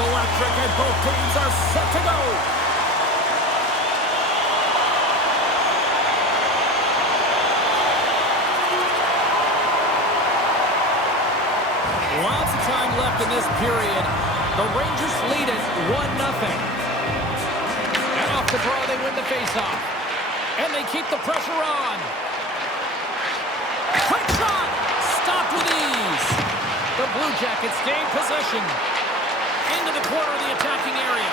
electric, and both teams are set to go. Lots of time left in this period. The Rangers lead it 1-0. And off the draw, they win the faceoff. And they keep the pressure on. Quick shot! Stopped with ease. The Blue Jackets gain possession. Into the corner of the attacking area.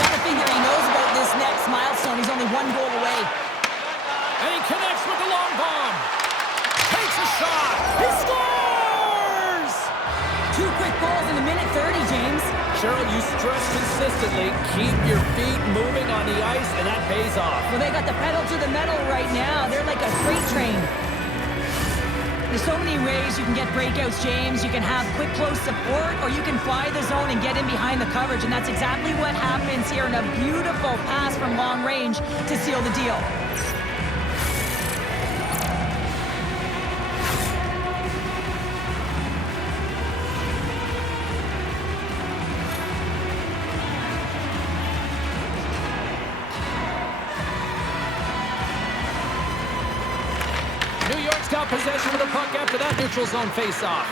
Gotta figure he knows about this next milestone. He's only one goal away. And he connects with the long bomb. Takes a shot. He scores! 2 quick goals in a minute 30, James. Cheryl, you stress consistently. Keep your feet moving on the ice, and that pays off. Well, they got the pedal to the metal right now. They're like a freight train. There's so many ways you can get breakouts, James. You can have quick, close support, or you can fly the zone and get in behind the coverage, and that's exactly what happens here in a beautiful pass from long range to seal the deal. New York's got possession of the puck after that neutral zone faceoff.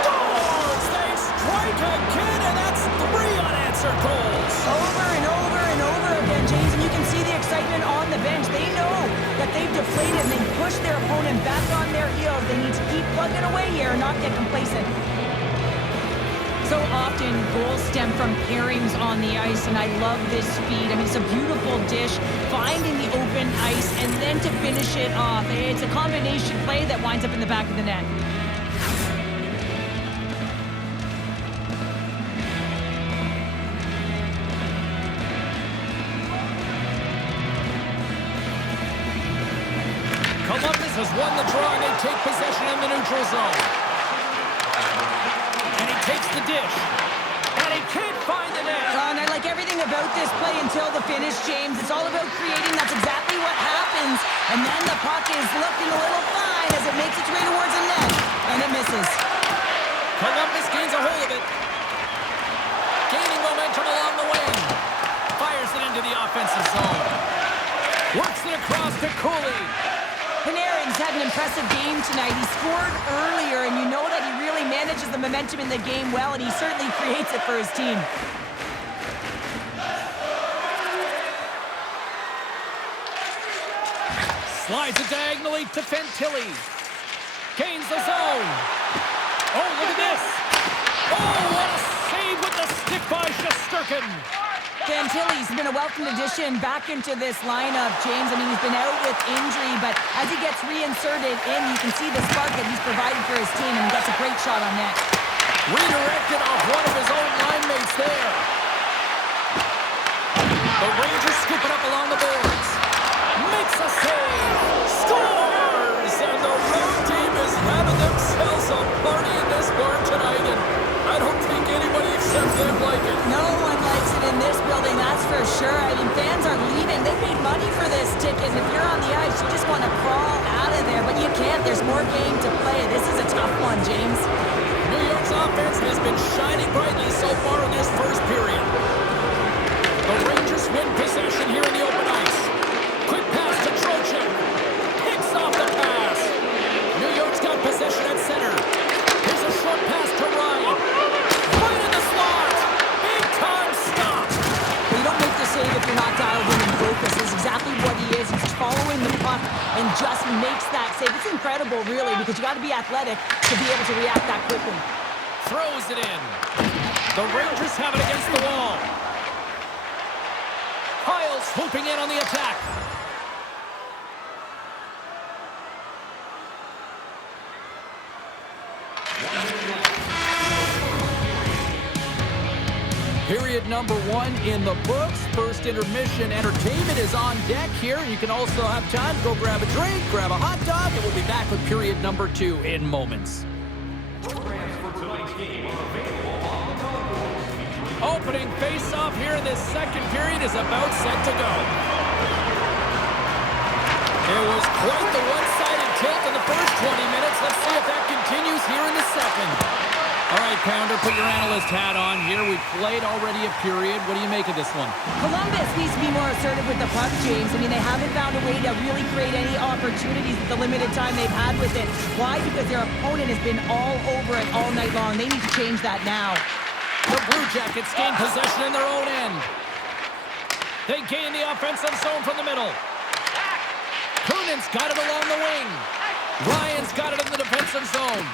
Scores! They strike again, and that's 3 unanswered goals. Over and over and over again, James, and you can see the excitement on the bench. They know that they've deflated and they push their opponent back on their heels. They need to keep plugging away here and not get complacent. So often, goals stem from pairings on the ice, and I love this speed. I mean, it's a beautiful dish, finding the open ice, and then to finish it off. It's a combination play that winds up in the back of the net. Columbus has won the draw, and they take possession in the neutral zone. Takes the dish, and he can't find the net. And I like everything about this play until the finish, James. It's all about creating. That's exactly what happens. And then the puck is looking a little fine as it makes its way towards the net, and it misses. Columbus gains a hold of it. Gaining momentum along the wing. Fires it into the offensive zone. Works it across to Cooley. Panarin's had an impressive game tonight. He scored earlier, and you know that he really manages the momentum in the game well, and he certainly creates it for his team. Slides it diagonally to Fantilli. Gains the zone. Oh, look at this. Oh, what a save with the stick by Shesterkin. Fantilli's been a welcome addition back into this lineup, James. I mean, he's been out with injury, but as he gets reinserted in, you can see the spark that he's provided for his team, and he gets a great shot on net. Redirected off one of his own line mates there. The Rangers scoop it up along the boards. Makes a save. Scores! And the road team is having themselves a party in this bar tonight, and I don't think anybody except them like it. No one likes it in this building, that's for sure. I mean, fans are leaving. They paid money for this ticket, and if you're on the ice, you just want to crawl out of there, but you can't. There's more game to play. This is a tough one, James. New York's offense has been shining brightly so far in this first period. The Rangers win possession here in the open ice. Quick pass to Trocheck. Picks off the pass. New York's got possession at center. Here's a short pass to Ryan. Right in the slot. Big time stop. Well, you don't make the save if you're not dialed in and focused. This is exactly what he is. He's following the puck and just makes that save. It's incredible, really, because you got to be athletic to be able to react that quickly. Throws it in. The Rangers have it against the wall. Kyle's swooping in on the attack. Period number 1 in the books. First intermission entertainment is on deck here. You can also have time to go grab a drink, grab a hot dog, and we'll be back with period number 2 in moments. Opening face-off here in this second period is about set to go. It was quite the one-sided tilt in the let's see if that continues here in the second. All right, Pounder, put your analyst hat on here. We've played already a period. What do you make of this one? Columbus needs to be more assertive with the puck, James. I mean, they haven't found a way to really create any opportunities with the limited time they've had with it. Why? Because their opponent has been all over it all night long. They need to change that now. The Blue Jackets gain possession in their own end. They gain the offensive zone from the middle. Kunin's got it along the wing. Ryan's got it in the defensive zone.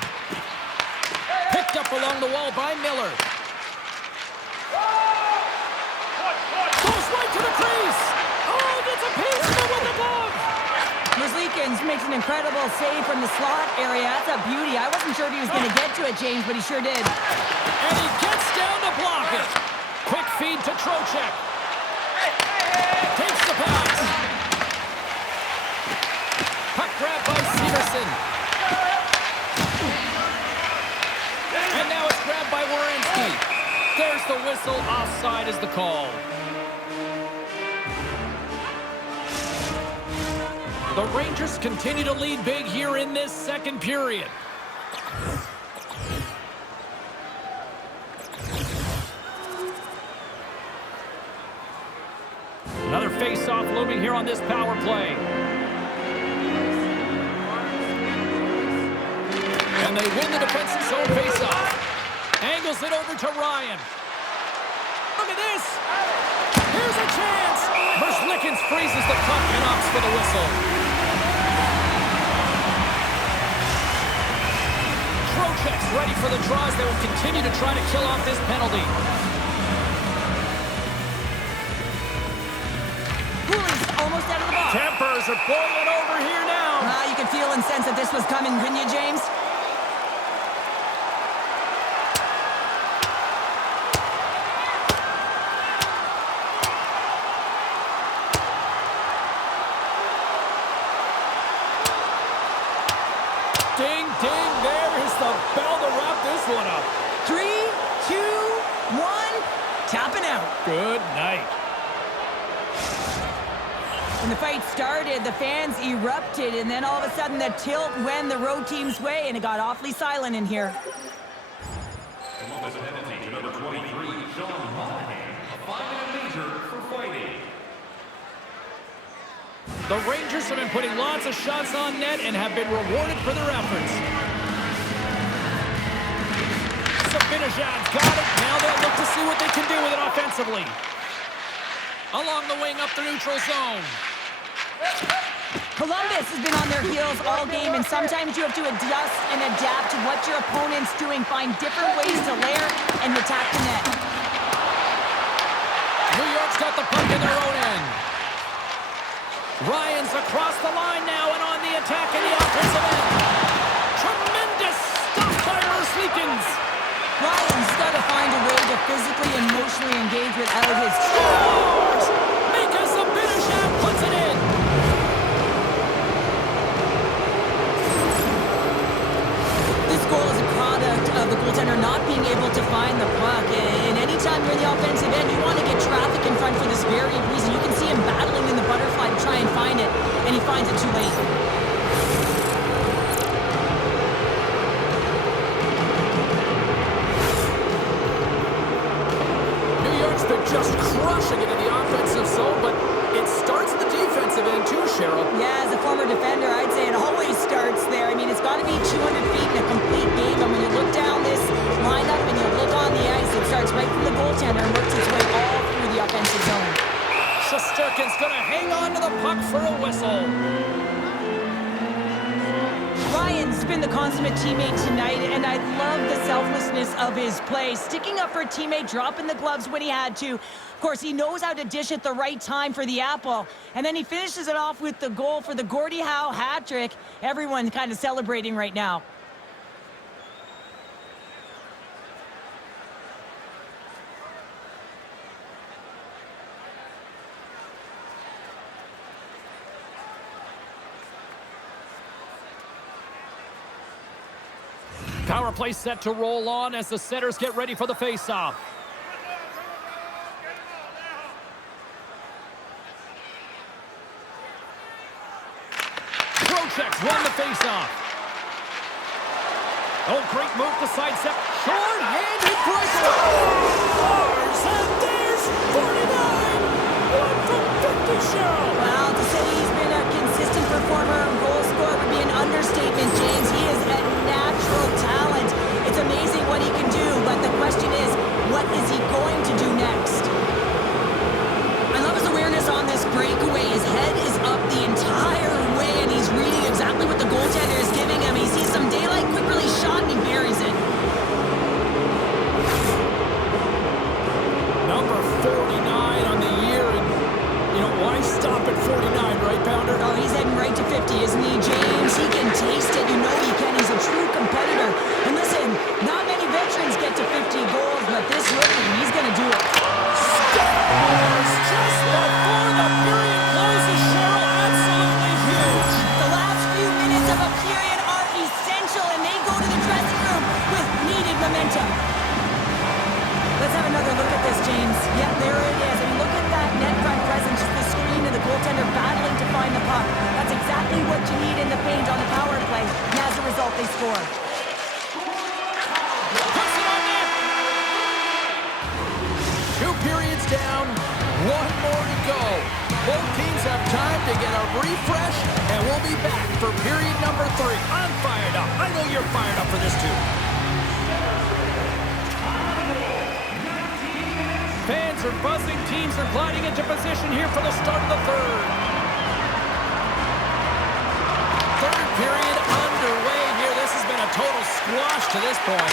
Picked up along the wall by Miller. Goes right to the crease. Oh, gets a piece of it with the glove. Merzlikins makes an incredible save from the slot area. That's a beauty. I wasn't sure if he was going to get to it, James, but he sure did. And he gets down to block it. Quick feed to Trocheck. Takes the pass. Puck grab by Severson. And now it's grabbed by Werenski. There's the whistle. Offside is the call. The Rangers continue to lead big here in this second period. Another face-off looming here on this power play. And they win the defensive zone face-off. Angles it over to Ryan. Look at this. Here's a chance. Merzlikins freezes the puck and opts for the whistle. Trocheck's ready for the draws. They will continue to try to kill off this penalty. Cooley's almost out of the box. Tempers are boiling over here now. You could feel and sense that this was coming, couldn't you, James? Ding, ding, there is the bell to wrap this one up. 3, 2, 1, tapping out. Good night. When the fight started, the fans erupted, and then all of a sudden the tilt went the road team's way, and it got awfully silent in here. Columbus penalty to number 23, Sean Monahan, a 5-minute major for fighting. The Rangers have been putting lots of shots on net and have been rewarded for their efforts. Sabinajad's got it. Now they'll look to see what they can do with it offensively. Along the wing up the neutral zone. Columbus has been on their heels all game, and sometimes you have to adjust and adapt to what your opponent's doing. Find different ways to layer and attack the net. New York's got the puck in their own end. Ryan's across the line now and on the attack in the offensive end. Tremendous stuff by Merzlikins. Ryan's got to find a way to physically and emotionally engage without his... Scores! Mika Sabinajad puts it in. This goal is a product of the goaltender not being able to find the puck. And anytime you're in the offensive end, you want to get traffic in front for this very reason. You can see him battling in the butterfly to try and find it, and he finds it too late. New York's been just crushing it in the offensive zone, but it starts in the defensive end too, Cheryl. Yeah, as a former defender, I'd say it always starts there. I mean, it's got to be 200 feet in a complete game, and when you look down this lineup and you look on the ice, it starts right from the goaltender and works its way all through the offensive zone. Shesterkin's going to hang on to the puck for a whistle. Ryan's been the consummate teammate tonight, and I love the selflessness of his play. Sticking up for a teammate, dropping the gloves when he had to. Of course, he knows how to dish at the right time for the apple. And then he finishes it off with the goal for the Gordie Howe hat trick. Everyone kind of celebrating right now. Power play set to roll on as the setters get ready for the faceoff. Trocheck's won the faceoff. Oh, great move to sidestep. Short-handed breakaway. Scores, and there's 49. One from 50, Cheryl. Well, to say he's been a consistent performer and goal scorer would be an understatement, James. He is a natural talent. It's amazing what he can do, but the question is, what is he going to do next? I love his awareness on this breakaway. His head is up the entire way, and he's reading exactly what the goaltender is giving him. He sees some daylight, quick release shot, and he buries it. Number 49 on the year, and, you know, why stop at 49, right, Pounder? Oh, he's heading right to 50, isn't he, James? He can taste it. You know he can. He's a true competitor. And listen, not many veterans get to 50 goals, but this rookie, he's going to do it. Scores just before the period closes, Cheryl. Absolutely huge. The last few minutes of a period are essential, and they go to the dressing room with needed momentum. Let's have another look at this, James. Yeah, there it is. I mean, look at that net front presence, just the screen of the goaltender battling to find the puck. That's exactly what you need in the paint on the power play. And as a result, they score. Puts it on net. 2 periods down, 1 more to go. Both teams have time to get a refresh, and we'll be back for period number 3. I'm fired up. I know you're fired up for this too. Fans are buzzing. Teams are gliding into position here for the start of the third. Third period underway here. This has been a total squash to this point.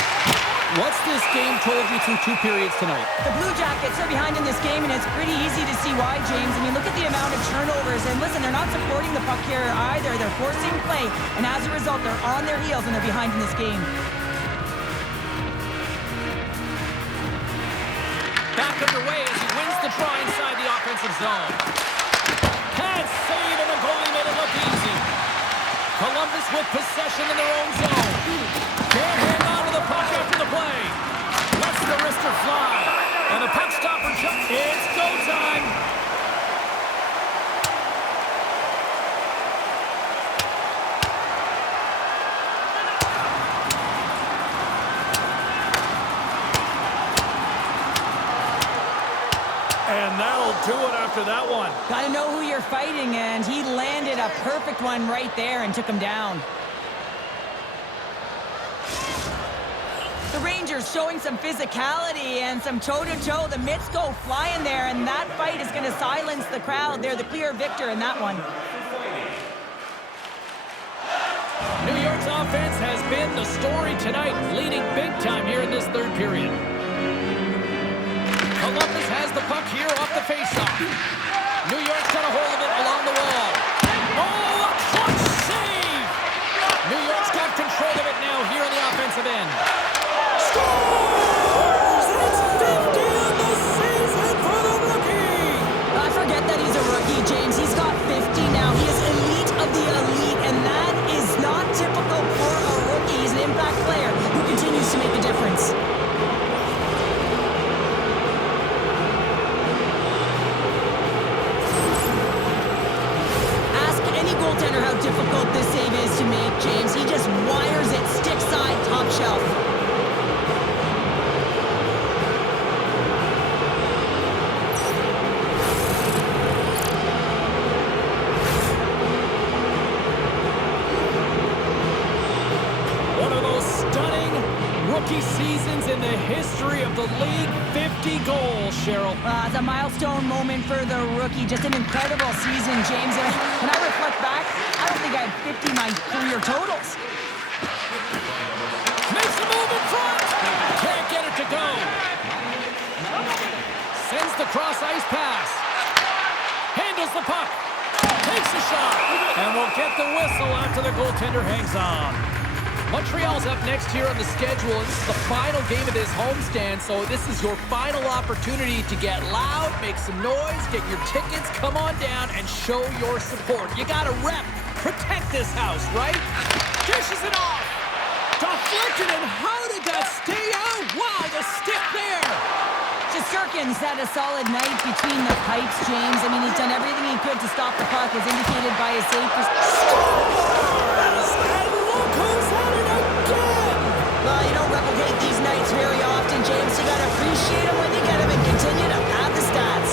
What's this game told you through 2 periods tonight? The Blue Jackets are behind in this game, and it's pretty easy to see why, James. I mean, look at the amount of turnovers. And listen, they're not supporting the puck here either. They're forcing play, and as a result, they're on their heels, and they're behind in this game. Back underway as he wins the try inside the offensive zone. Can't save, and the goalie made it look easy. Columbus with possession in their own zone. Can't hang on to the puck after the play. Lets the wrister fly. And the puck stopper jump. It's go time. And that'll do it after that one. Gotta know who you're fighting, and he landed a perfect one right there and took him down. The Rangers showing some physicality and some toe-to-toe. The mitts go flying there, and that fight is going to silence the crowd. They're the clear victor in that one. New York's offense has been the story tonight, leading big time here in this third period. Columbus has the puck here off the faceoff. New York's got a hold of it along the wall. Oh, a clutch save! New York's got control of it now here on the offensive end. Scores! It's 50 on the season for the rookie! I forget that he's a rookie, James. He's got 50 now. He is elite of the elite, and that is not typical for a rookie. He's an impact player who continues to make a difference. Goaltender how difficult this save is to make, James. He just wires it stick side, top shelf. One of those stunning rookie seasons in the history of the league. 50 goals, Cheryl. It's a milestone moment for the rookie. Just an incredible season, James. And when I reflect back, I don't think I had 50 my career totals. Makes a move in front. Can't get it to go. Sends the cross-ice pass. Handles the puck. Takes a shot. And will get the whistle after the goaltender hangs on. Montreal's up next here on the schedule. This is the final game of this homestand, so this is your final opportunity to get loud, make some noise, get your tickets, come on down, and show your support. You got to rep, protect this house, right? Dishes it off. Deflected, and how did that stay out? Wow, the stick there. Shesterkin's had a solid night between the pipes, James. I mean, he's done everything he could to stop the puck, as indicated by his save. Scores! And look who's at it again! appreciate them when you get them and continue to pad the stats.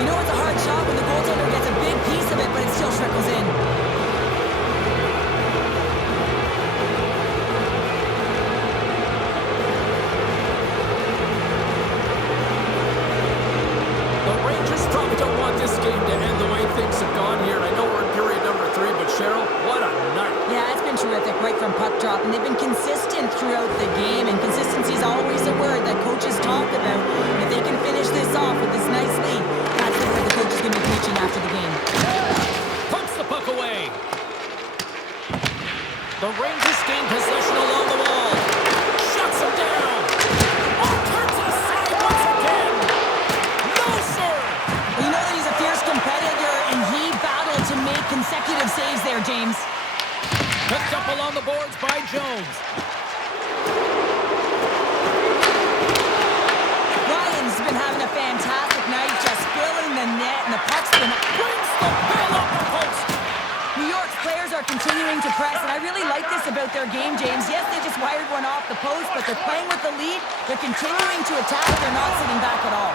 You know it's a hard shot when the goaltender gets a big piece of it, but it still trickles in. The Rangers probably don't want this game to end the way things have gone here. I know we're in period number 3, but Cheryl, what a night. Yeah, it's been terrific right from puck drop, and they've been consistent throughout the game, and consistency is always a word that coaches talk about. And if they can finish this off with this nice lead, that's the word the coach is going to be preaching after the game. Pumps the puck away. The Rangers gain possession along the wall. Shuts him down. Oh, turns it aside once again. No, sir. Well, you know that he's a fierce competitor, and he battled to make consecutive saves there, James. Picked up along the boards by Jones. Ryan's been having a fantastic night, just filling the net, and the puck's been... Brings the ball up the post. New York's players are continuing to press, and I really like this about their game, James. Yes, they just wired one off the post, but they're playing with the lead. They're continuing to attack. They're not sitting back at all.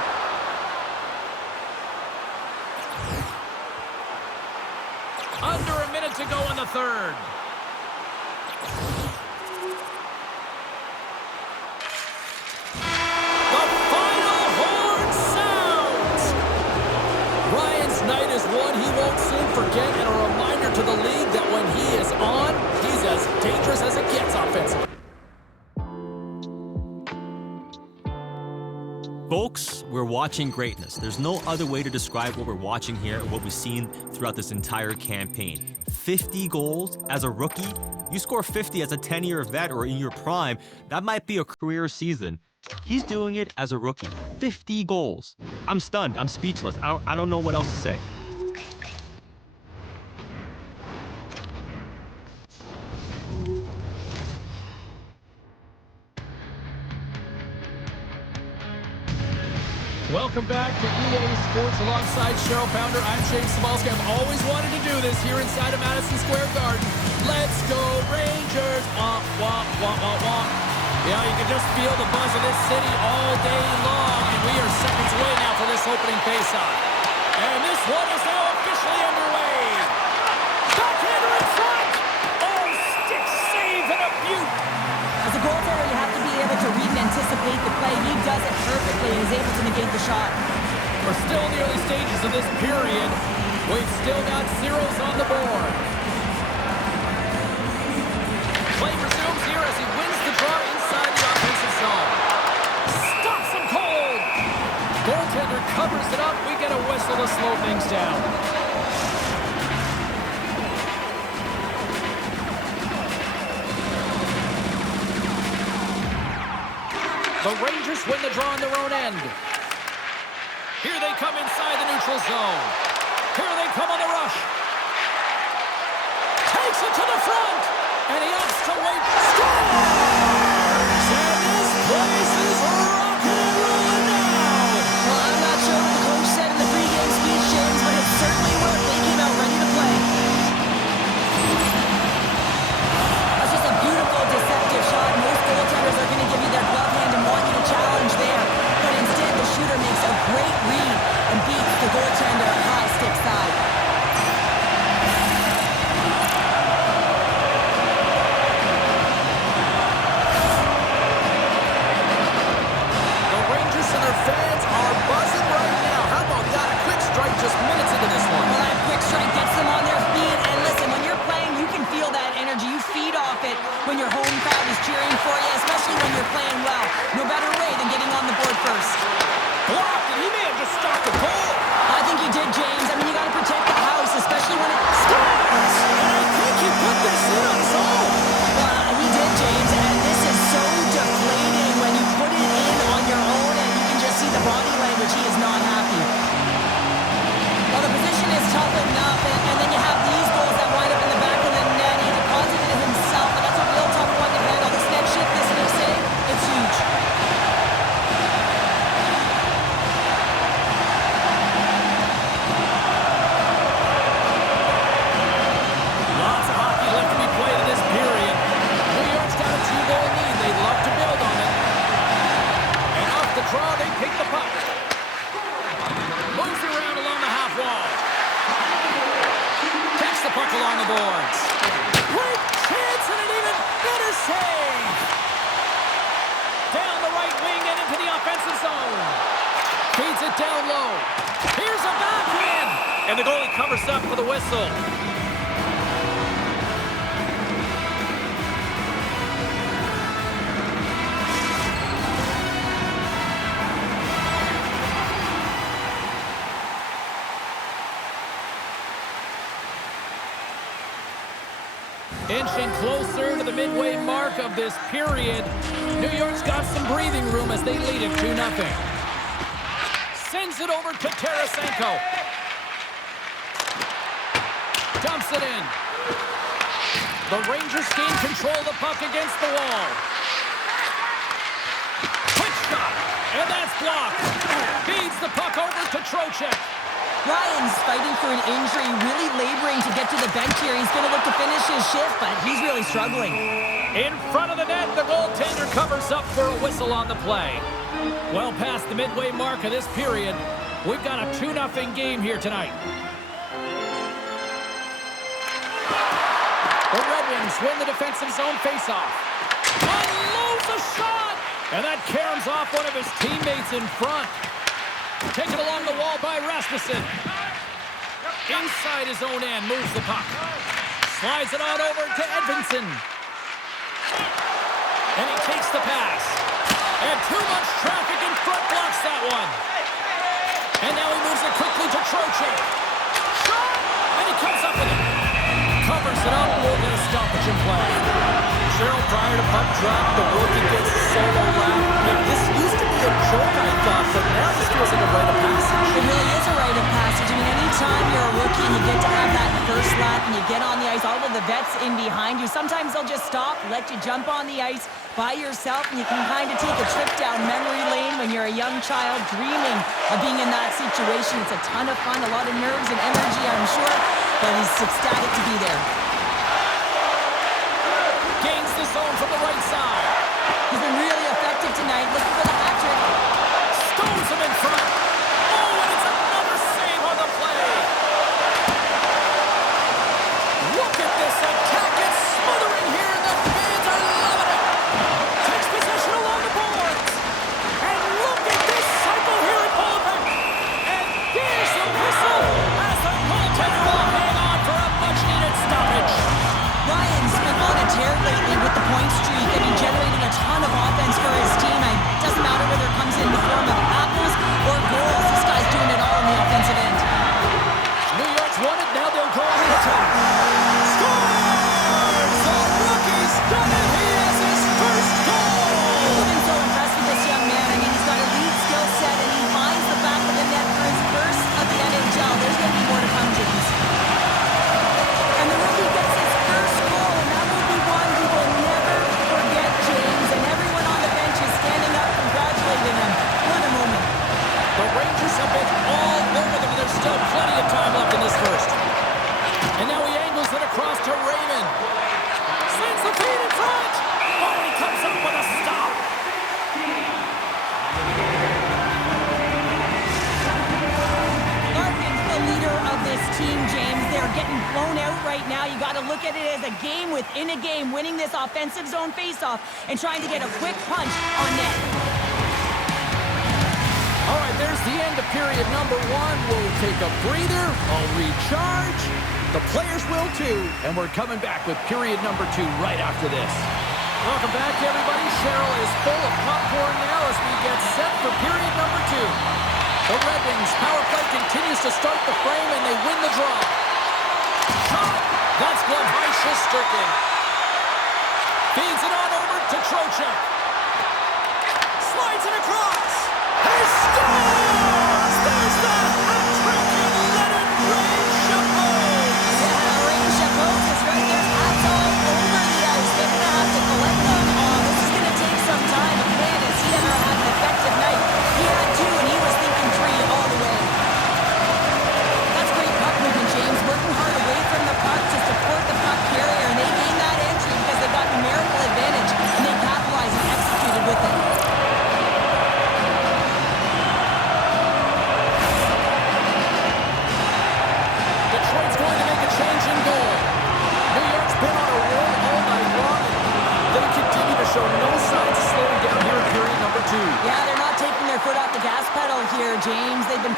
Under a minute to go in the third. The final horn sounds. Ryan's night is one he won't soon forget, and a reminder to the league that when he is on, he's as dangerous as it gets offensively. Folks, we're watching greatness. There's no other way to describe what we're watching here and what we've seen throughout this entire campaign. 50 goals as a rookie. You score 50 as a 10-year vet or in your prime, that might be a career season. He's doing it as a rookie. 50 goals. I'm stunned. I'm speechless. I don't know what else to say. Welcome back to EA Sports alongside Cheryl Pounder. I'm James Cybulski. I've always wanted to do this here inside of Madison Square Garden. Let's go Rangers! Womp, womp, womp, womp, womp. Yeah, you can just feel the buzz of this city all day long, and we are seconds away now for this opening faceoff. And this one is now officially underway. Backhander in front! Oh, stick save and a beaut! As a goaltender, you have to be able to read and anticipate the play. He does it perfectly and is able to negate the shot. We're still in the early stages of this period. We've still got zeros on the board. Play resumes here as he wins the draw inside the offensive zone. Stops him cold. Goaltender covers it up. We get a whistle to slow things down. The Rangers win the draw on their own end. Here they come inside the neutral zone. Here they come on the rush. Takes it to the front. And he opts to wait. Scores! And this place is rocking and rolling now. Well, I'm not sure what the coach said in the pregame speech, James, but it certainly worked. They came out ready to play. That's just a beautiful, deceptive shot. Most goaltenders are going to give you their glove hand and want you to challenge there. But instead, the shooter makes a great read and beats the goaltender at high stick side. The Rangers and their fans are buzzing right now. How about that? A quick strike just minutes into this one. Well, that quick strike gets them on their feet. And listen, when you're playing, you can feel that energy. You feed off it when your home crowd is cheering for you, especially when you're playing well. No better way than getting on the board first. Blocked, and he may have just stopped the goal. I think he did, James. I mean, you got to protect the house, especially when it scores. And I think he put this in on his own. Well, he did, James, and this is so deflating when you put it in on your own, and you can just see the body language. He is not happy. Well, the position is tough enough, and then you have these goals that wind up in the back of the net. He deposited it himself, and that's a real tough one to handle. This next shift, this next save, it's huge. And the goalie covers up for the whistle. Inching closer to the midway mark of this period. New York's got some breathing room as they lead it 2-0. Sends it over to Tarasenko. Dumps it in. The Rangers gain control of the puck against the wall. Quick shot, and that's blocked. Feeds the puck over to Trocheck. Ryan's fighting for an injury, really laboring to get to the bench here. He's going to look to finish his shift, but he's really struggling. In front of the net, the goaltender covers up for a whistle on the play. Well past the midway mark of this period, we've got a 2-0 game here tonight. The Red Wings win the defensive zone faceoff. Unloads a shot! And that caroms off one of his teammates in front. Taken along the wall by Rasmussen. Inside his own end, moves the puck. Slides it on over to Edvinsson. And he takes the pass. And too much traffic in front blocks that one. And now he moves it quickly to Trocheck. Shot! And he comes up with it. Covers it up. We'll get a stoppage in play. Cheryl, prior to puck drop, the rookie gets a solo lap. This used to be a joke, I thought, but now this feels like a rite of passage. It really is a rite of passage. I mean, anytime you're a rookie and you get to have that first lap and you get on the ice, all of the vets in behind you, sometimes they'll just stop, let you jump on the ice by yourself, and you can kind of take a trip down memory lane when you're a young child dreaming of being in that situation. It's a ton of fun, a lot of nerves and energy, I'm sure, but he's ecstatic to be there. Gains the zone from the right side. He's been really effective tonight, looking for the hat trick. Stones him in front. Oh, and it's another save on the play. Look at this attack. It's smothering here, and the fans are loving it. Takes possession along the boards. And look at this cycle here at Winnipeg. And there's the whistle as the goaltender will hang on for a much-needed stoppage. Ryan's been on a tear lately with the point streak. I mean, generating a ton of offense for his team. It doesn't matter whether it comes in the form of apples or goals. This guy's doing it all on the offensive end. New York's won it. Now they'll go on the attack. Scores! The rookie's done it. He has his first goal. I've been so impressed with this young man. I mean, he's got a lead skill set, and he finds the back of the net for his first of the NHL. There's going to be more to come, James. And the rookie gets his first goal, and that will be one he will never forget, James. And everyone on the bench is standing up, congratulating him. What a moment. The Rangers have been all over them, and there's still plenty of time left in this first. And now he angles it across to Raymond. Sends the feed in front. Oh, and he comes up with a stop. Larkin's the leader of this team, James. They're getting blown out right now. You got to look at it as a game within a game, winning this offensive zone faceoff and trying to get a quick punch on net. All right, there's the end of period number one. We'll take a breather. I'll recharge. The players will too. And we're coming back with period number two right after this. Welcome back, everybody. Cheryl is full of popcorn now as we get set for period number two. The Red Wings power play continues to start the frame, and they win the draw. Shot! That's blood by Shesterkin. Feeds it on over to Trocheck. Slides it across. He scores! There's the hat trick and let it rain Chapeau! Yeah, Ray Chapeau is right there. Hats all over the ice. They're going to have to collect them. Oh, this is going to take some time. But man, has he ever had an effective night. He had two, and he was thinking three all the way. That's great puck movement, James. Working hard away from the puck to support the puck carrier. And they gained that entry because they got numerical advantage, and they capitalized and executed with it.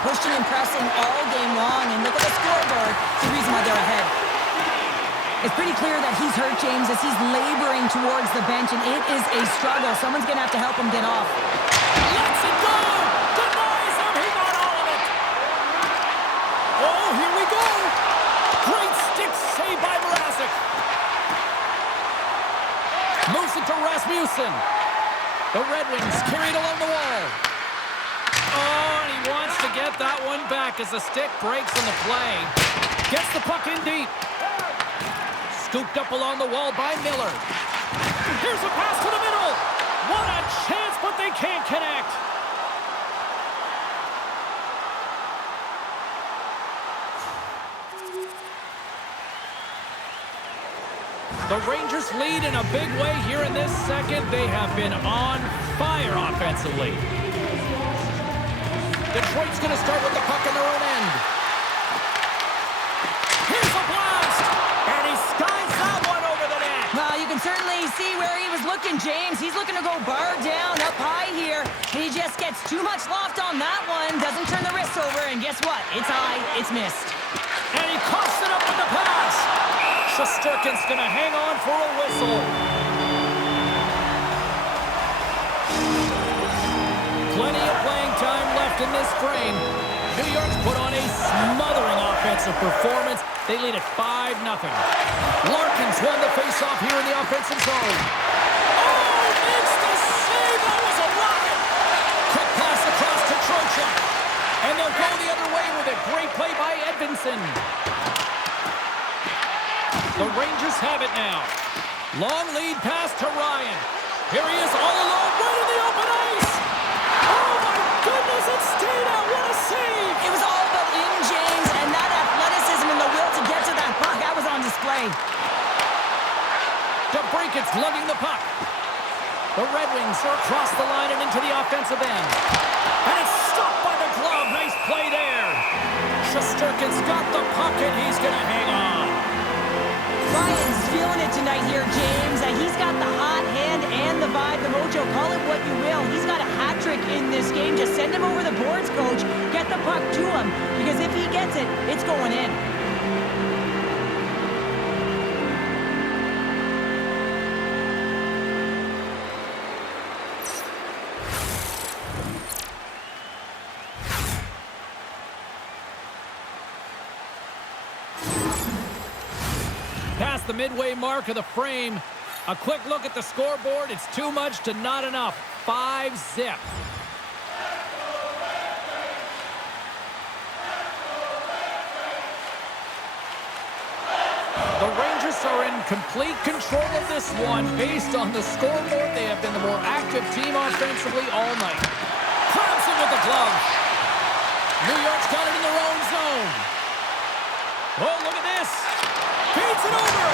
pushing and pressing all game long, and look at the scoreboard. It's the reason why they're ahead. It's pretty clear that he's hurt, James, as he's laboring towards the bench, and it is a struggle. Someone's going to have to help him get off. Lets it go! Denies him! He got all of it! Oh, here we go! Great stick save by Mrazek. Moves it to Rasmussen. The Red Wings carry it along the wall. Oh, and he wants to get that one back as the stick breaks in the play. Gets the puck in deep. Scooped up along the wall by Miller. Here's a pass to the middle. What a chance, but they can't connect. The Rangers lead in a big way here in this second. They have been on fire offensively. Detroit's going to start with the puck in their own end. Here's a blast! And he skies that one over the net. Well, you can certainly see where he was looking, James. He's looking to go bar down up high here. He just gets too much loft on that one. Doesn't turn the wrist over, and guess what? It's high. It's missed. And he coughs it up with the pass. Shesterkin's going to hang on for a whistle. Plenty of playing time left in this frame. New York's put on a smothering offensive performance. They lead at 5-0. Larkin's won the faceoff here in the offensive zone. Oh, makes the save! That was a rocket! Quick pass across to Trocheck. And they'll go the other way with it. Great play by Edvinsson. The Rangers have it now. Long lead pass to Ryan. Here he is all alone, right in the open ice. Oh, my goodness, it stayed out. What a save. It was all but in, James, and that athleticism and the will to get to that puck, that was on display. DeBrincat's lugging the puck. The Red Wings are across the line and into the offensive end. And it's stopped by the glove. Nice play there. Shesterkin's got the puck, and he's going to hang on. Ryan's feeling it tonight here, James. He's got the hot hand and the vibe, the mojo, call it what you will. He's got a hat trick in this game. Just send him over the boards, coach. Get the puck to him, because if he gets it, it's going in. Past the midway mark of the frame. A quick look at the scoreboard. It's too much to not enough. 5-0. The Rangers are in complete control of this one. Based on the scoreboard, they have been the more active team offensively all night. Grabs it with the glove. New York's got it in their own zone. Oh, look at this. Feeds it over.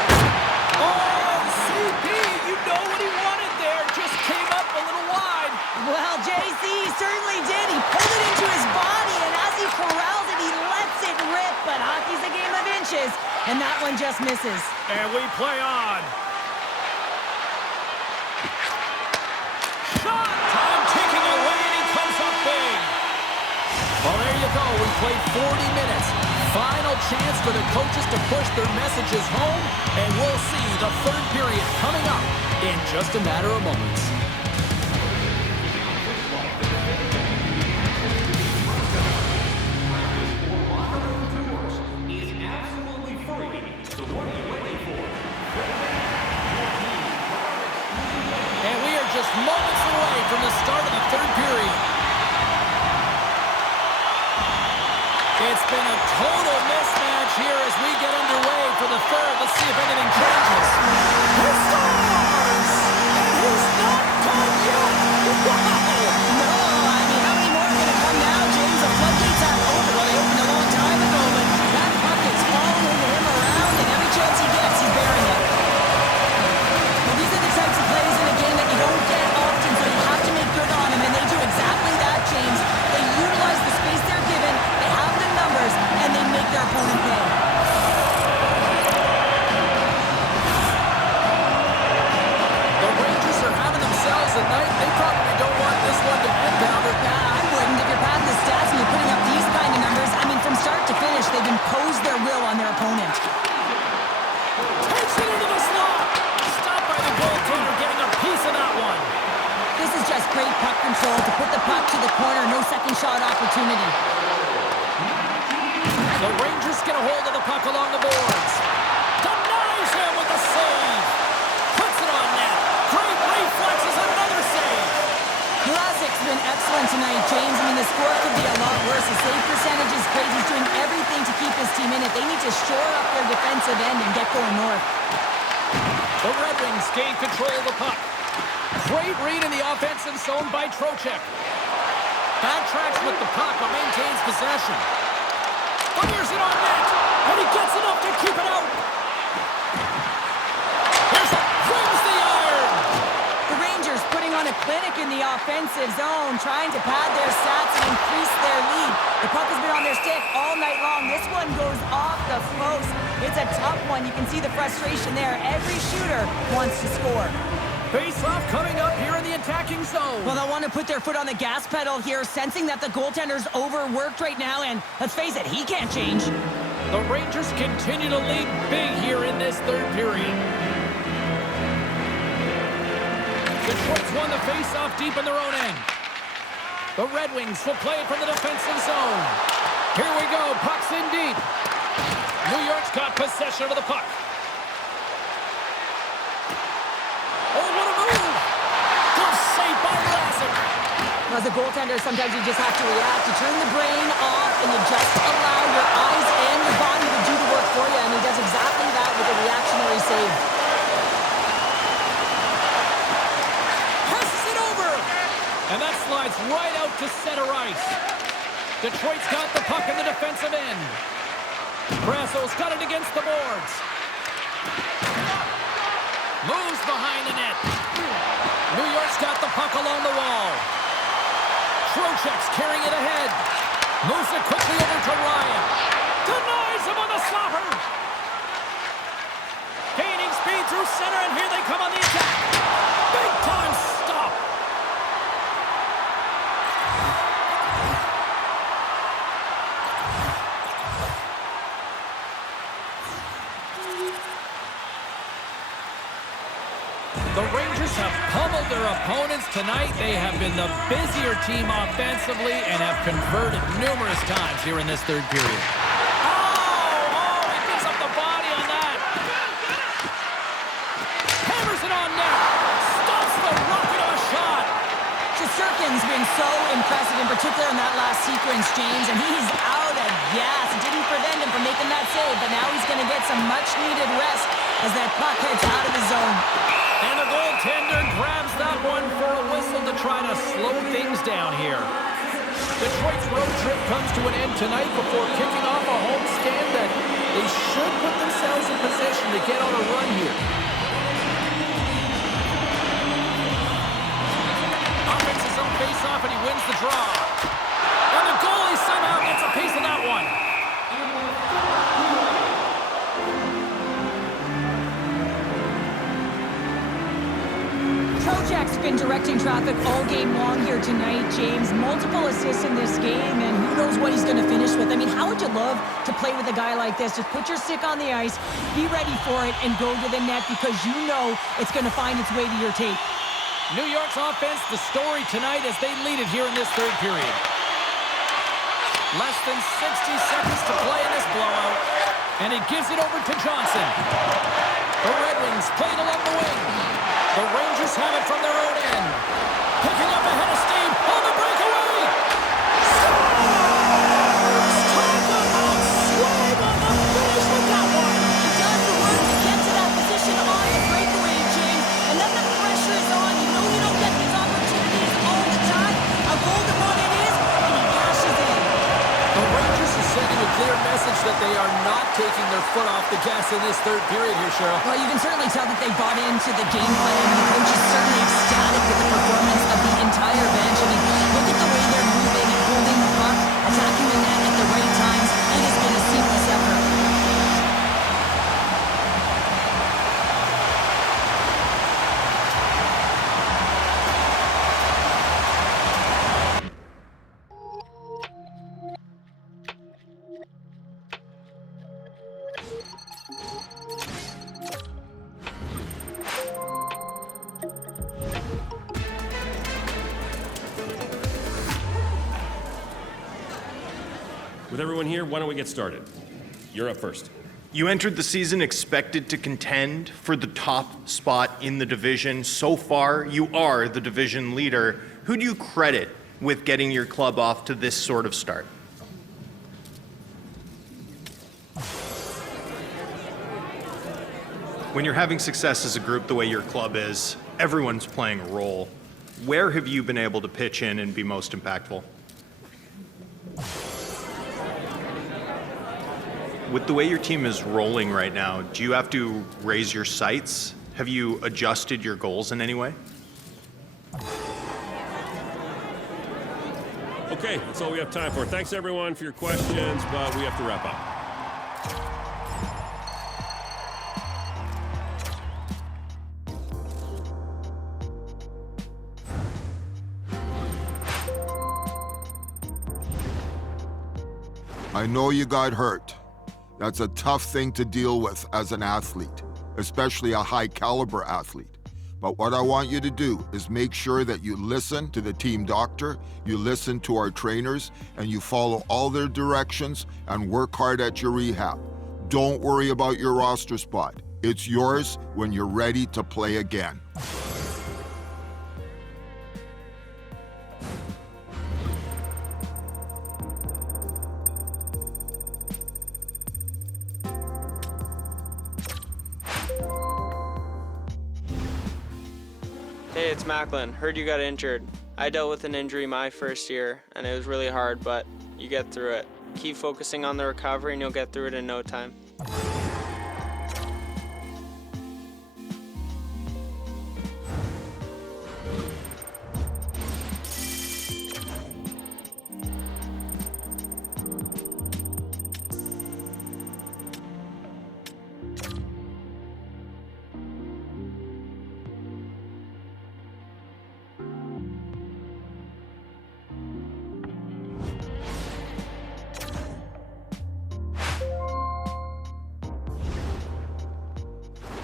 Oh, CP, you know what he wanted there. Just came up a little wide. Well, JC certainly did. He pulled it into his body, and as he corrals it, he lets it rip. But hockey's a game of inches, and that one just misses. And we play on. Shot! Time ticking away, and he comes up big. Well, there you go. We played 40 minutes. Final chance for the coaches to push their messages home, and we'll see the third period coming up in just a matter of moments. And we are just moments away from the start of the third period. It's been a total mismatch here as we get underway for the third. Let's see if anything changes. He scores! And he's not done yet! Wow! No, I mean, how many more are going to come now, James? The floodgates aren't open. Well, they opened a long time ago, but that puck is following him around, and every chance he gets, he's bearing it. Well, these are the types of plays in a game that you don't get often, so you have to make good on them, and they do exactly that, James. They utilize the space they're given, they have the numbers, and they make their opponent pay. opportunity. The Rangers get a hold of the puck along the boards. Denies him with a save. Puts it on net. Great reflexes, another save. Mrazek's been excellent tonight, James. I mean, the score could be a lot worse. The save percentage is great. He's doing everything to keep his team in it. They need to shore up their defensive end and get going north. The Red Wings gain control of the puck. Great read in the offensive zone by Trocheck. Backtracks with the puck but maintains possession. Fires it on net, and he gets enough to keep it out. Here's a rings the iron. The Rangers putting on a clinic in the offensive zone, trying to pad their stats and increase their lead. The puck has been on their stick all night long. This one goes off the post. It's a tough one. You can see the frustration there. Every shooter wants to score. Face-off coming up here in the attacking zone. Well, they'll want to put their foot on the gas pedal here, sensing that the goaltender's overworked right now, and let's face it, he can't change. The Rangers continue to lead big here in this third period. Detroit's won the face-off deep in their own end. The Red Wings will play it from the defensive zone. Here we go, puck's in deep. New York's got possession of the puck. Oh, what a move! Good save by Vlasic. As a goaltender, sometimes you just have to react. You turn the brain off, and you just allow your eyes and your body to do the work for you, and he does exactly that with a reactionary save. Passes it over! And that slides right out to center ice. Detroit's got the puck in the defensive end. Brasso's got it against the boards. Moves behind the net. New York's got the puck along the wall. Trocheck's carrying it ahead. Moves it quickly over to Ryan. Denies him on the slapper. Gaining speed through center, and here they come on the attack. Big time stop. The Rangers have pummeled their opponents tonight. They have been the busier team offensively and have converted numerous times here in this third period. Oh, he picks up the body on that. Hammers it on net. Stops the rocket of a shot. Shesterkin's been so impressive, in particular in that last sequence, James, and he's out of gas. It didn't prevent him from making that save, but now he's going to get some much-needed rest as that puck heads out of the zone. And the goaltender grabs that one for a whistle to try to slow things down here. Detroit's road trip comes to an end tonight before kicking off a homestand that they should put themselves in position to get on a run here. Offense's own face-off, and he wins the draw. And the goalie somehow gets a piece of that one. Trocheck's been directing traffic all game long here tonight, James. Multiple assists in this game, and who knows what he's going to finish with. I mean, how would you love to play with a guy like this? Just put your stick on the ice, be ready for it, and go to the net because you know it's going to find its way to your tape. New York's offense, the story tonight as they lead it here in this third period. Less than 60 seconds to play in this blowout, and he gives it over to Johnson. The Red Wings played along the wing. The Rangers have it from their own end. Picking up ahead of steam on the breakaway. Scores! Talk about swag on the finish with that one. He does the work to get to that position on the breakaway, James, and then the pressure is on. You know you don't get these opportunities all the time. How golden one it is, and he cashes in. The Rangers are sending a clear message that they are not taking their foot off the gas in this third period here, Cheryl. Well, you can certainly tell that they bought into the game plan, and the coach is certainly ecstatic with the performance of the entire bench. I mean, look at the way they're moving and holding the puck, attacking the net at the right times. It has been a seamless effort. With everyone here, why don't we get started? You're up first. You entered the season expected to contend for the top spot in the division. So far, you are the division leader. Who do you credit with getting your club off to this sort of start? When you're having success as a group the way your club is, everyone's playing a role. Where have you been able to pitch in and be most impactful? With the way your team is rolling right now, do you have to raise your sights? Have you adjusted your goals in any way? Okay, that's all we have time for. Thanks, everyone, for your questions, but we have to wrap up. I know you got hurt. That's a tough thing to deal with as an athlete, especially a high-caliber athlete. But what I want you to do is make sure that you listen to the team doctor, you listen to our trainers, and you follow all their directions and work hard at your rehab. Don't worry about your roster spot. It's yours when you're ready to play again. Hey, it's Macklin. Heard you got injured. I dealt with an injury my first year, and it was really hard, but you get through it. Keep focusing on the recovery, and you'll get through it in no time.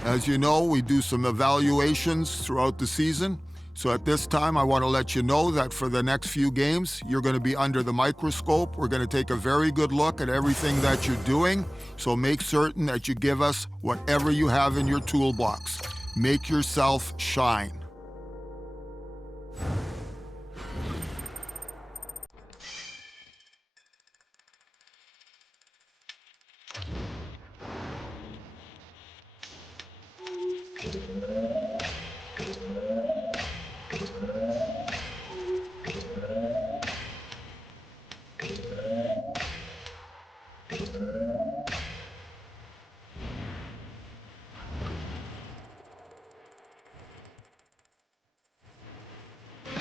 As you know, we do some evaluations throughout the season. So at this time, I want to let you know that for the next few games, you're going to be under the microscope. We're going to take a very good look at everything that you're doing. So make certain that you give us whatever you have in your toolbox. Make yourself shine.